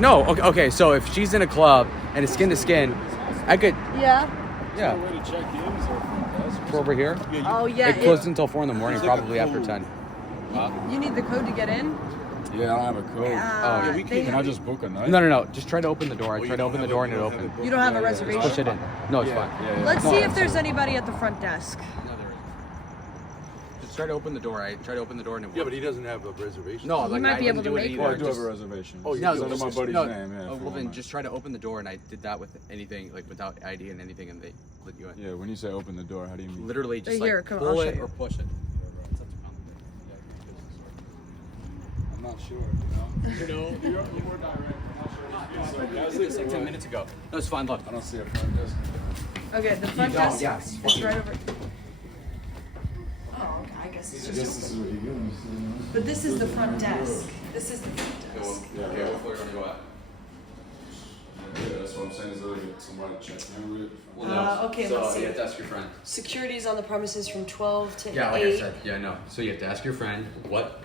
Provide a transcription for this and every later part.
No, okay, so if she's in a club and it's skin to skin, I could... Yeah. Yeah. Way to check in, is there For over here? Oh, yeah. It closes until 4 in the morning, probably after 10. You need the code to get in? Yeah, I don't have a code. Yeah, Can I just book a night? No. Just try to open the door. I tried to open the door and it opened. You don't have a reservation? Push it in. No, it's fine. Yeah. Let's see if there's anybody at the front desk. No, there isn't. Just try to open the door. I tried to open the door and it Yeah, but he doesn't have a reservation. No, He like, might I be didn't able to do it make either. Oh, I do have Just- a reservation. Oh, It's no, under just- my buddy's no, name, yeah. well, then just try to open the door, and I did that with anything, like without ID and anything, and they let you in. Yeah, when you say open the door, how do you mean? Literally just Here, like come, pull I'll it show you. or push it. I'm not sure, You know, you're more direct. I did this like 10 minutes ago. No, it's fine. Look. I don't see a front desk. Okay, the front don't, desk yes. is right over. Oh, okay, I guess it's I guess just. this is what you're doing. But this is the front desk. This is the front desk. Okay, what floor are you gonna go at? Yeah, that's what I'm saying, is that like somebody check in with. Okay, so let's see. you have to ask your friend. Security is on the premises from 12 to 8. Yeah, like I said. Yeah, no. So you have to ask your friend what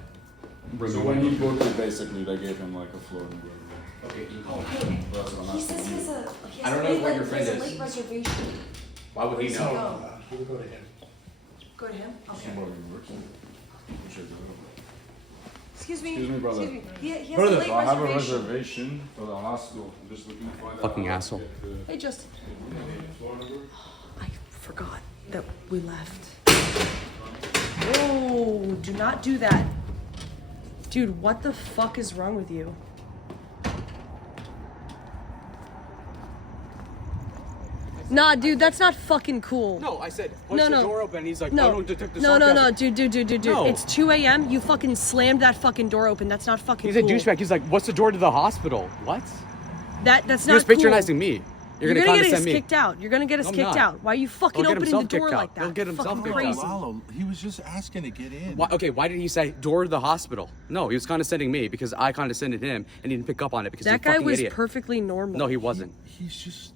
room So you when want. he booked it, basically, they gave him like a floor number. Okay, you call him. That's what I'm He says asking. he has a, he I has don't a know late, what your friend he has a is. late reservation. Why would he Where's know? go? He would go to him. Go to him? Okay. Somebody works there. We should go. Excuse me. Excuse me, brother. Excuse me. He has a Brother, late I have a reservation. reservation for the hostel. I'm just looking to find out. Fucking how to asshole. get the Hey, Justin. floor number. I forgot that we left. Oh, do not do that. Dude, what the fuck is wrong with you? Nah, dude, that's not fucking cool. No, I said push No, the no. door open. He's like, No, I don't detect the no, sarcasm. dude. No. It's 2 a.m. You fucking slammed that fucking door open. That's not fucking He's cool. a douchebag. He's like, what's the door to the hospital? What? That's He not was patronizing cool. me. You're gonna gonna get us condescend me. kicked out. You're gonna get us No, I'm kicked not. out. Why are you fucking He'll get opening the himself door kicked like out. that? He'll get himself fucking kicked out. crazy. Lalo, he was just asking to get in. Why did he say door to the hospital? No, he was condescending me because I condescended him and he didn't pick up on it because That he's a guy fucking was idiot. perfectly normal. No, he wasn't. He's just.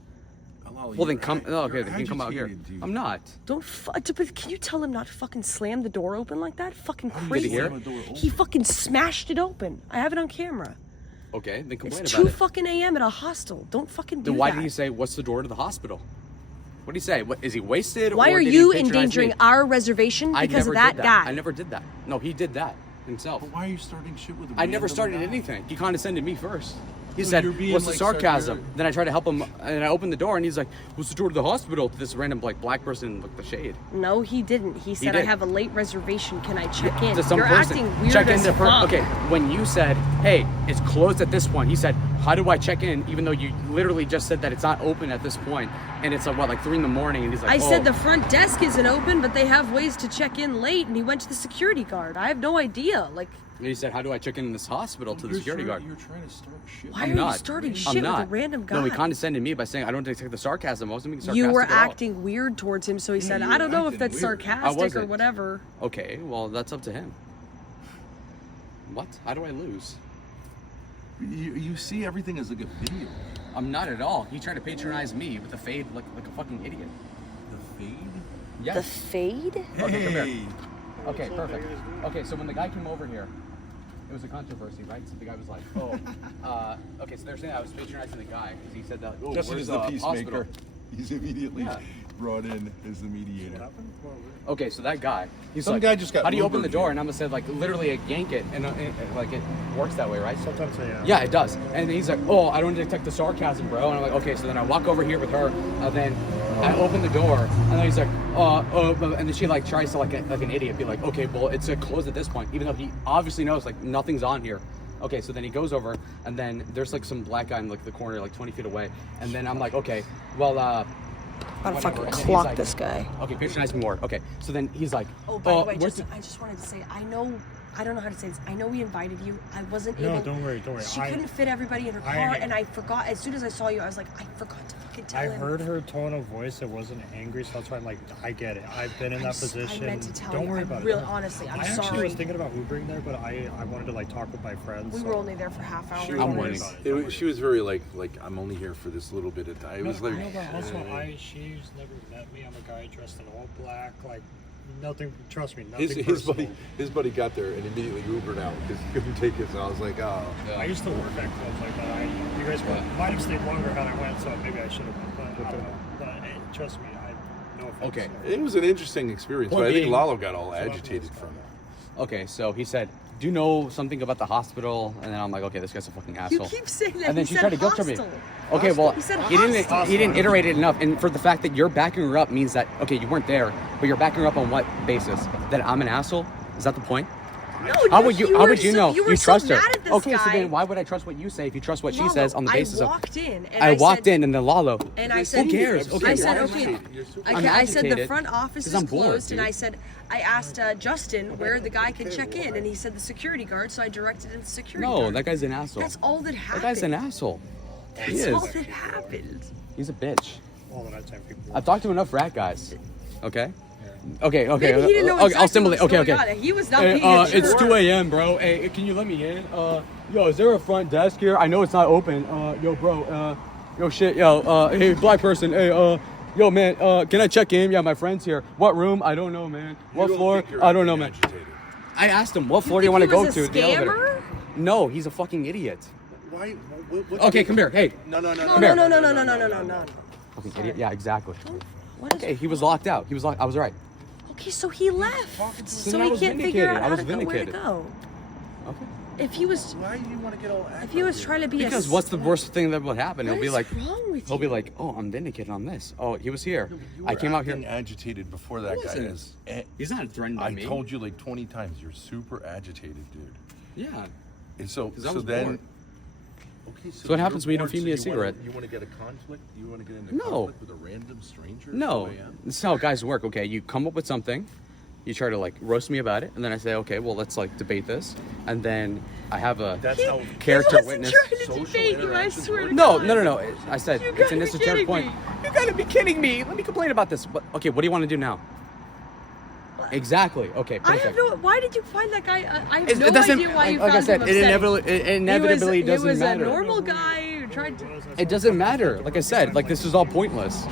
Lalo, Well, then you're come. ag- Oh, okay, you're then he can come out here. agitated, dude. I'm not. Don't. But can you tell him not to fucking slam the door open like that? Fucking How do you crazy. hear? slam a door He open? fucking smashed it open. I have it on camera. Okay, then complain It's about 2 it. fucking a.m. at a hostel. Don't fucking do Then why that. did he say what's the door to the hospital? What did he say? What is he wasted? Why or are did you he patronize endangering me? our reservation I because never of that did guy? I never did that. No, he did that himself. But why are you starting shit with a I never random started guy? anything. He condescended me first. He So said, you're being, "What's the like, sarcasm?" sarcastic. Then I tried to help him, and I opened the door, and he's like, "What's the door to the hospital?" To this random like black person in like the shade. No, he didn't. He said, I did. have a late reservation. Can I check in? To some You're person. acting weird Check as into fuck. Okay, when you said, "Hey, it's closed at this point," he said, "How do I check in?" Even though you literally just said that it's not open at this point, and it's like 3 in the morning, and he's like, I "Oh." said the front desk isn't open, but they have ways to check in late, and he went to the security guard. I have no idea. Like, And he said, "How do I check in this hospital?" To the security guard. You're trying to start shit. why I'm are not. you starting I'm shit with a not. random guy? No, he condescended me by saying, "I don't detect the sarcasm." I wasn't being sarcastic You were at all. acting weird towards him, so he said, you I were don't know if acting that's weird. sarcastic or wasn't. whatever. Okay, well, that's up to him. What? How do I lose? You see everything as like a video. I'm not at all. He tried to patronize me with a fade like a fucking idiot. The fade? Yes. The fade? Okay, come here. Hey. Okay, perfect. Okay, so when the guy came over here, it was a controversy, right? So the guy was like, okay, so they're saying I was patronizing the guy because he said that, oh, Justin where's is the hospital? peacemaker. He's immediately Yeah. brought in as the mediator. Okay, so that guy, he's Some like, guy just got how do you open Ubered the door? here. And I'm gonna say like literally yank it, and like it works that way, right? Sometimes I Yeah, it does. And he's like, oh, I don't detect the sarcasm, bro. And I'm like, okay. So then I walk over here with her, and then I open the door, and then he's like, and then she like tries to like an idiot be like, okay, well, it's closed at this point, even though he obviously knows like nothing's on here. Okay, so then he goes over, and then there's like some black guy in like the corner, like 20 feet away, and then I'm like, okay, well, Gotta whatever. fucking And then he's clock like, this guy. Okay, patronize me more. Okay, so then he's like, Oh, by the way, where's Justin, I just wanted to say, I don't know how to say this. I know we invited you. I wasn't No, able. don't worry. She couldn't fit everybody in her car, and I forgot. As soon as I saw you, I was like, I forgot to fucking tell I him. heard her tone of voice. It wasn't angry, so that's why I'm like, I get it. I've been in that position. I meant to tell Don't you. worry I'm about real, it. honestly, I'm I actually sorry. was thinking about Ubering there, but I wanted to like talk with my friends. We so- were only there for half hour. She I'm was, waiting. she was very like I'm only here for this little bit of time. It was like No, but also she's never met me. I'm a guy dressed in all black. Like nothing. Trust me, nothing personal. his buddy got there and immediately Ubered out because he couldn't take it. So I was like, oh. I used to work at clubs like that. grace, but might have stayed longer had I went, so maybe I should have went. But I don't know. But trust me, no offense. Okay. It was an interesting experience, Point but I think being- Lalo got all agitated from it. Okay, so he said, do you know something about the hospital? And then I'm like, okay, this guy's a fucking You asshole. keep saying that. And then he she said tried to guilt trip me. hostel. Okay, well, He said he didn't hostel. iterate it enough. And for the fact that you're backing her up means that, okay, you weren't there, but you're backing her up on what basis? That I'm an asshole? Is that the point? No, How would you know? You were You trust so her. mad at this Okay, guy. so then why would I trust what you say if you trust what she Lalo, says on the basis I of... walked in and I walked said, in and then Lalo. and I said, who cares? Okay, I said, why- okay. I'm I said the agitated front office 'cause is I'm bored, closed, and dude. I said, I asked Justin where the guy can check in, and he said the security guard, so I directed him to the security No, guard. that guy's an asshole. That's all that That happened. guy's an asshole. He That's all is. that happened. He's a bitch. All the nighttime people. I've talked to enough rat guys. Okay? Okay. Maybe he didn't know Okay, exactly I'll simulate. what was Okay. going on. He was not Hey, being it's sure. 2 a.m., bro. Hey, can you let me in? Yo, is there a front desk here? I know it's not open. Yo, bro. Yo, shit. Yo, hey, black person. Hey, yo, man. Can I check in? Yeah, my friend's here. What room? I don't know, man. What floor? I don't know, man. I asked him, what floor do you want to go to? The elevator. No, he's a fucking idiot. Why? Okay, come here. Hey. No. No. Fucking idiot. Yeah, exactly. What is Okay, he was locked out. He was locked. I was right. Okay, so he left. So then I he was can't figure vindicated. out I how was to go, where to vindicated. go. Okay. If he was, Why do you want to get all if he was trying to be Because a, what's the worst thing that will happen? What He'll be is like, wrong with he'll be you? like, oh, I'm vindicated on this. Oh, he was here. You I came out here. agitated before that guy wasn't. is. He's not threatened by I me. told you like 20 times. You're super agitated, dude. Yeah. And so, 'Cause I so was then. bored. Okay, so what happens you're when you don't bored, feed me a so cigarette. You want to get a conflict? You want to get into No. conflict with a random stranger? at No, 2 a.m.? this is how guys work. Okay, you come up with something, you try to like roast me about it, and then I say, okay, well, let's like debate this, and then I have a That's how character he wasn't witness. trying to social debate you, I interactions swear work. to No, God. no. I said You it's gotta an be esoteric kidding point. me. You gotta be kidding me. Let me complain about this. But, okay, what do you want to do now? Exactly. Okay, I perfect. have no. Why did you find that guy? I have It no doesn't. idea why you Like I found said, him it upsetting. inevitably he doesn't was matter. a normal guy who tried to. It doesn't matter. Like I said, like this is all pointless.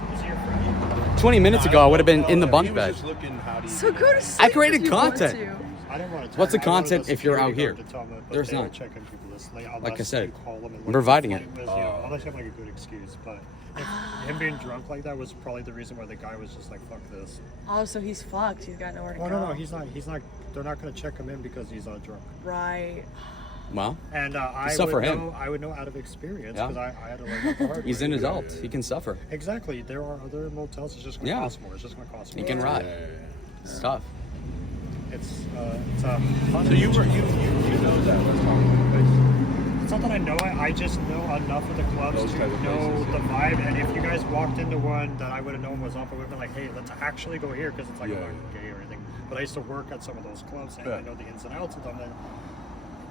20 minutes ago, I would have been in the bunk He was bed. just looking how do you So do go that. to sleep. created if you want content. to. I don't want to. What's the I wanted content if you're out security here? guard to tell them, but There's they were not. checking people this, Like I unless said, you call them and I'm look providing at it. Was, unless you have like a good excuse, but him being drunk like that was probably the reason why the guy was just like, "Fuck this." Oh, so he's fucked. He's got nowhere to Oh go. no, he's not. He's not. They're not going to check him in because he's drunk. Right. Well, And I suffer would him. know. I would know out of experience Yeah. because I had to learn that the hard he's way. an adult. He can suffer. Exactly. There are other motels. It's just going to Yeah. cost more. It's just going to cost He more. can ride. It's tough. It's So you know that. Let's talk about it. It's not that I know it. I just know enough of the clubs Those to type of know places, the yeah. vibe. And if you guys walked into one that I would have known was up, I would have been like, "Hey, let's actually go here," because it's like Yeah. I'm not gay or anything. But I used to work at some of those clubs, and Yeah. I know the ins and outs of them. And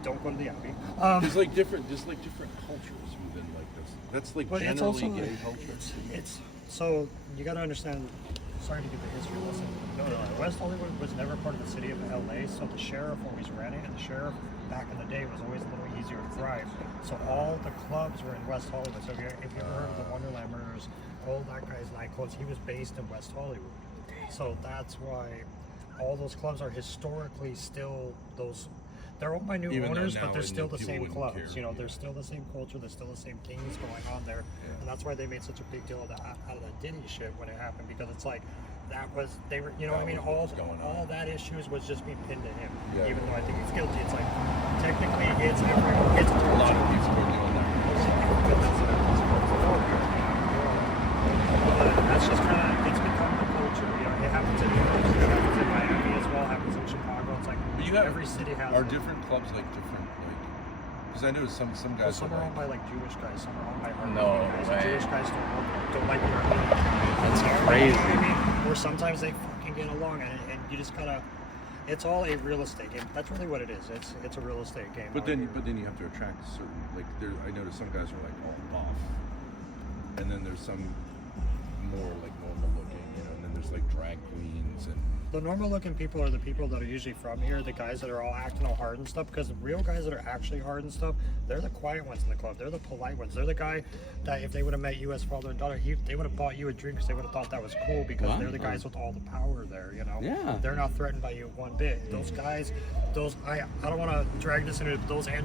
don't go to the Abbey. There's like different cultures within like this. That's like But it's generally also gay culture. it's so you got to understand. Sorry to give the history lesson. No, West Hollywood was never part of the city of LA, so the sheriff always ran it, and the sheriff back in the day was always a little easier to drive. So all the clubs were in West Hollywood. So if you heard of the Wonderland murders, all that guy's nightclubs, he was based in West Hollywood. So that's why all those clubs are historically still those. They're owned by new Even though owners, now but they're and still the people same wouldn't clubs. care. You know, there's still the same culture. There's still the same things going on there, and that's why they made such a big deal of that out of that Diddy shit when it happened, because it's like that was they were, you know, That I mean, was what all was going on. all that issues was just being pinned to him, Yeah. even though I think he's guilty. It's like technically it's everyone. It's A lot of people are doing that. That's just kind of, it's become the culture. You know, it happens in New York, it happens in Miami as well, it happens in Chicago. It's like But you have every city has. Are different clubs like different like? Because I know some Well, guys some are are owned by like. like Jewish guys, some are owned by Armenian No guys. way. And Jewish guys don't like the Armenian. That's You know what crazy. I mean? Or sometimes they fucking get along, and you just gotta. It's all a real estate game. That's really what it is. It's a real estate game. But out then here. you have to attract certain like there. I noticed some guys are like all off, and then there's some more like normal looking, you know, and then there's like drag queens and. The normal looking people are the people that are usually from here, the guys that are all acting all hard and stuff, because the real guys that are actually hard and stuff, they're the quiet ones in the club. They're the polite ones. They're the guy that if they would have met you as father and daughter, they would have bought you a drink because they would have thought that was cool, because Wow. they're the guys with all the power there, you know? Yeah. They're not threatened by you one bit. Those guys, I don't want to drag this into those